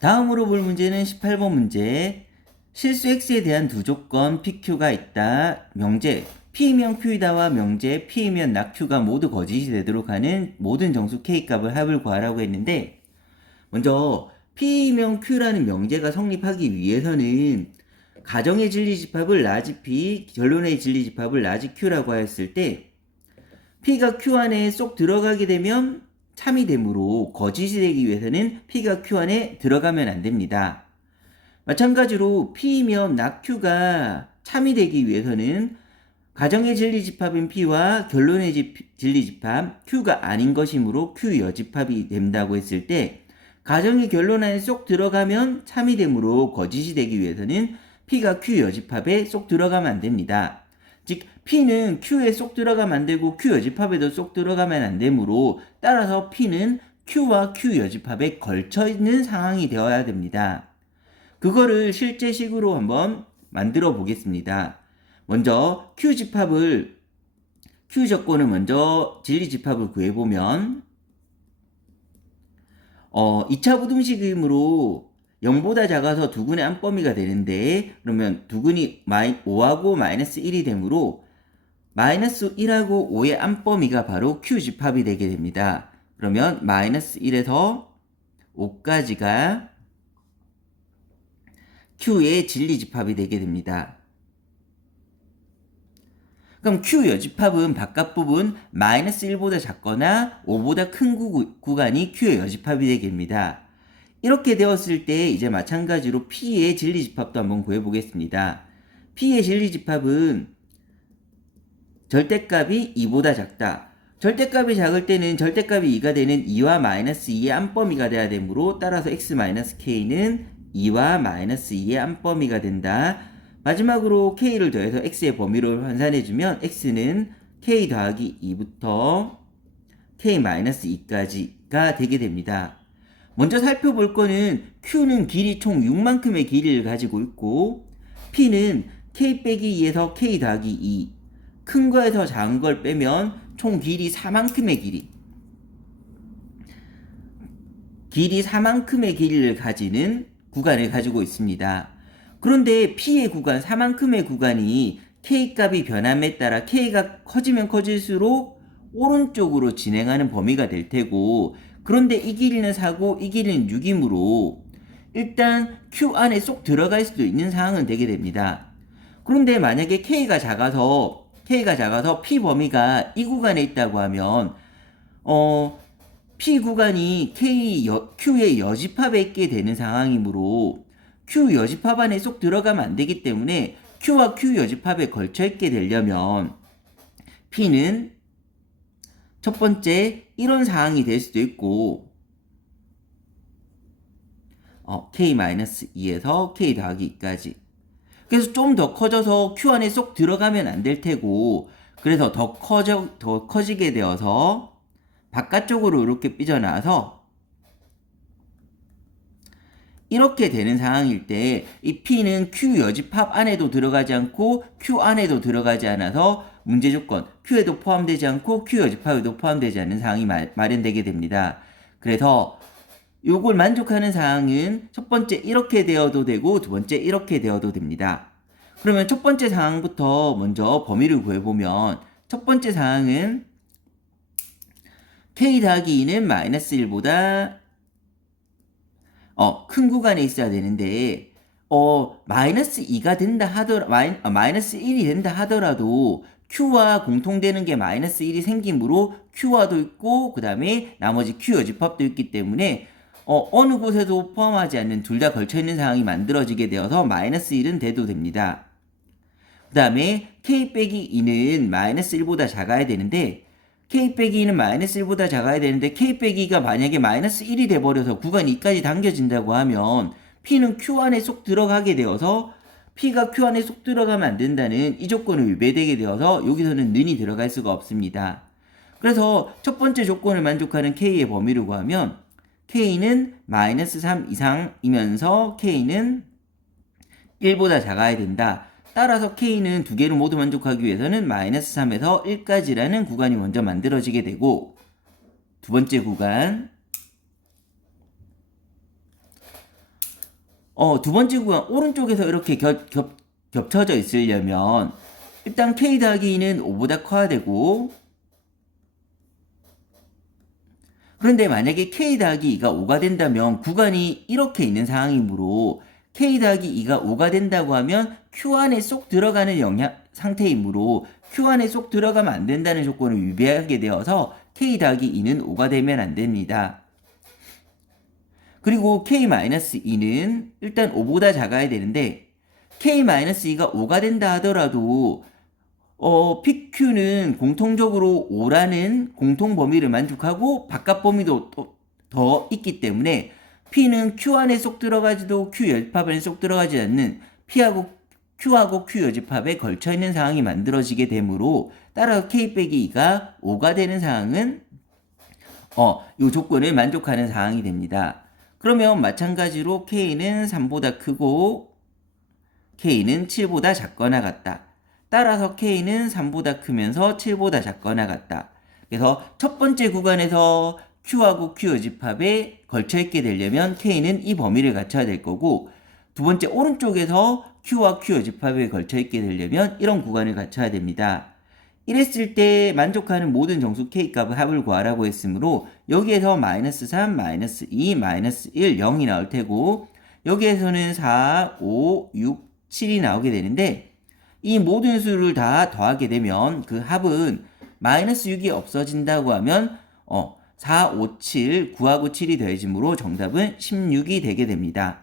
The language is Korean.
다음으로 볼 문제는 18번 문제. 실수 x에 대한 두 조건 pq가 있다. 명제 p이면 q이다와 명제 p이면 not q가 모두 거짓이 되도록 하는 모든 정수 k값을 합을 구하라고 했는데, 먼저 p이면 q라는 명제가 성립하기 위해서는 가정의 진리집합을 라지 p, 결론의 진리집합을 라지 q라고 하였을 때 p가 q 안에 쏙 들어가게 되면 참이 되므로 거짓이 되기 위해서는 p가 q 안에 들어가면 안 됩니다. 마찬가지로 p이면 not q가 참이 되기 위해서는 가정의 진리집합인 p와 결론의 진리집합 q가 아닌 것이므로 q 여집합이 된다고 했을 때, 가정의 결론 안에 쏙 들어가면 참이 되므로 거짓이 되기 위해서는 p가 q 여집합에 쏙 들어가면 안 됩니다. 즉 p는 q에 쏙 들어가면 안 되고 q 여집합에도 쏙 들어가면 안 되므로, 따라서 p는 q와 q 여집합에 걸쳐 있는 상황이 되어야 됩니다. 그거를 실제식으로 한번 만들어 보겠습니다. 먼저 q 조건을 먼저 진리집합을 구해보면 2차 부등식이므로 0보다 작아서 두근의 안범위가 되는데, 그러면 두근이 5하고 마이너스 1이 되므로 마이너스 1하고 5의 안범위가 바로 q집합이 되게 됩니다. 그러면 마이너스 1에서 5까지가 q의 진리집합이 되게 됩니다. 그럼 q 여집합은 바깥 부분 마이너스 1보다 작거나 5보다 큰 구간이 q의 여집합이 되게 됩니다. 이렇게 되었을 때 이제 마찬가지로 p의 진리집합도 한번 구해보겠습니다. p의 진리집합은 절대값이 2보다 작다. 절대값이 작을 때는 절대값이 2가 되는 2와 마이너스 2의 안범위가 돼야 되므로, 따라서 x-k는 2와 마이너스 2의 안범위가 된다. 마지막으로 k를 더해서 x의 범위로 환산해주면 x는 k 더하기 2부터 k-2까지가 되게 됩니다. 먼저 살펴볼 거는 q는 길이 총 6만큼의 길이를 가지고 있고, p는 k 빼기 2에서 k 더하기 2, 큰 거에서 작은 걸 빼면 총 길이 4만큼의 길이 4만큼의 길이를 가지는 구간을 가지고 있습니다. 그런데 p의 구간, 4만큼의 구간이 k 값이 변함에 따라 k가 커지면 커질수록 오른쪽으로 진행하는 범위가 될 테고, 그런데 이 길이는 4고 이 길이는 6이므로 일단 q 안에 쏙 들어갈 수도 있는 상황은 되게 됩니다. 그런데 만약에 k가 작아서 p 범위가 이 구간에 있다고 하면 P 구간이 Q의 여집합에 있게 되는 상황이므로 Q 여집합 안에 쏙 들어가면 안 되기 때문에 Q와 Q 여집합에 걸쳐 있게 되려면 P는 첫 번째 이런 상황이 될 수도 있고, K-2에서 K 더하기 2까지. 그래서 좀 더 커져서 Q 안에 쏙 들어가면 안 될 테고, 그래서 더 커지게 되어서 바깥쪽으로 이렇게 삐져나와서 이렇게 되는 상황일 때 이 P는 Q 여집합 안에도 들어가지 않고 Q 안에도 들어가지 않아서 문제 조건 Q에도 포함되지 않고 Q 여집합에도 포함되지 않는 상황이 마련되게 됩니다. 그래서 요걸 만족하는 상황은 첫 번째 이렇게 되어도 되고 두 번째 이렇게 되어도 됩니다. 그러면 첫 번째 상황부터 먼저 범위를 구해보면, 첫 번째 상황은 k 더하기 2는 마이너스 1보다 큰 구간에 있어야 되는데, 마이너스 2가 된다 마이너스 1이 된다 하더라도 q와 공통되는 게 마이너스 1이 생기므로 q와도 있고 그 다음에 나머지 q 여집합도 있기 때문에 어느 곳에도 포함하지 않는 둘 다 걸쳐있는 상황이 만들어지게 되어서 마이너스 1은 돼도 됩니다. 그 다음에 k 빼기 2는 마이너스 1보다 작아야 되는데, k 빼기 2는 마이너스 1보다 작아야 되는데 k 빼기 2가 만약에 마이너스 1이 돼버려서 구간 2까지 당겨진다고 하면 p는 q 안에 쏙 들어가게 되어서 p가 q 안에 쏙 들어가면 안 된다는 이 조건을 위배되게 되어서 여기서는 는이 들어갈 수가 없습니다. 그래서 첫 번째 조건을 만족하는 k의 범위를 구하면 k는 마이너스 3 이상이면서 k는 1보다 작아야 된다. 따라서 k는 두 개를 모두 만족하기 위해서는 마이너스 3에서 1까지라는 구간이 먼저 만들어지게 되고, 두 번째 구간 두 번째 구간 오른쪽에서 이렇게 겹쳐져 있으려면 일단 k 더하기 2는 5보다 커야 되고, 그런데 만약에 k 더하기 2가 5가 된다면 구간이 이렇게 있는 상황이므로 k 더하기 2가 5가 된다고 하면 q 안에 쏙 들어가는 상태이므로 q 안에 쏙 들어가면 안 된다는 조건을 위배하게 되어서 k 더하기 2는 5가 되면 안 됩니다. 그리고 k-2는 일단 5보다 작아야 되는데 k-2가 5가 된다 하더라도 PQ는 공통적으로 5라는 공통 범위를 만족하고 바깥 범위도 더 있기 때문에 P는 Q 안에 쏙 들어가지도 Q 여집합 안에 쏙 들어가지 않는 Q하고 Q 여집합에 걸쳐 있는 상황이 만들어지게 되므로 따라서 K-2가 5가 되는 상황은 이 조건을 만족하는 상황이 됩니다. 그러면 마찬가지로 K는 3보다 크고 K는 7보다 작거나 같다. 따라서 K는 3보다 크면서 7보다 작거나 같다. 그래서 첫 번째 구간에서 Q하고 Q 여집합에 걸쳐 있게 되려면 K는 이 범위를 갖춰야 될 거고, 두 번째 오른쪽에서 Q와 Q 여집합에 걸쳐 있게 되려면 이런 구간을 갖춰야 됩니다. 이랬을 때 만족하는 모든 정수 K 값의 합을 구하라고 했으므로 여기에서 -3, -2, -1, 0이 나올 테고, 여기에서는 4, 5, 6, 7이 나오게 되는데, 이 모든 수를 다 더하게 되면 그 합은 -6이 없어진다고 하면 4, 5, 7, 9하고 7이 더해지므로 정답은 16이 되게 됩니다.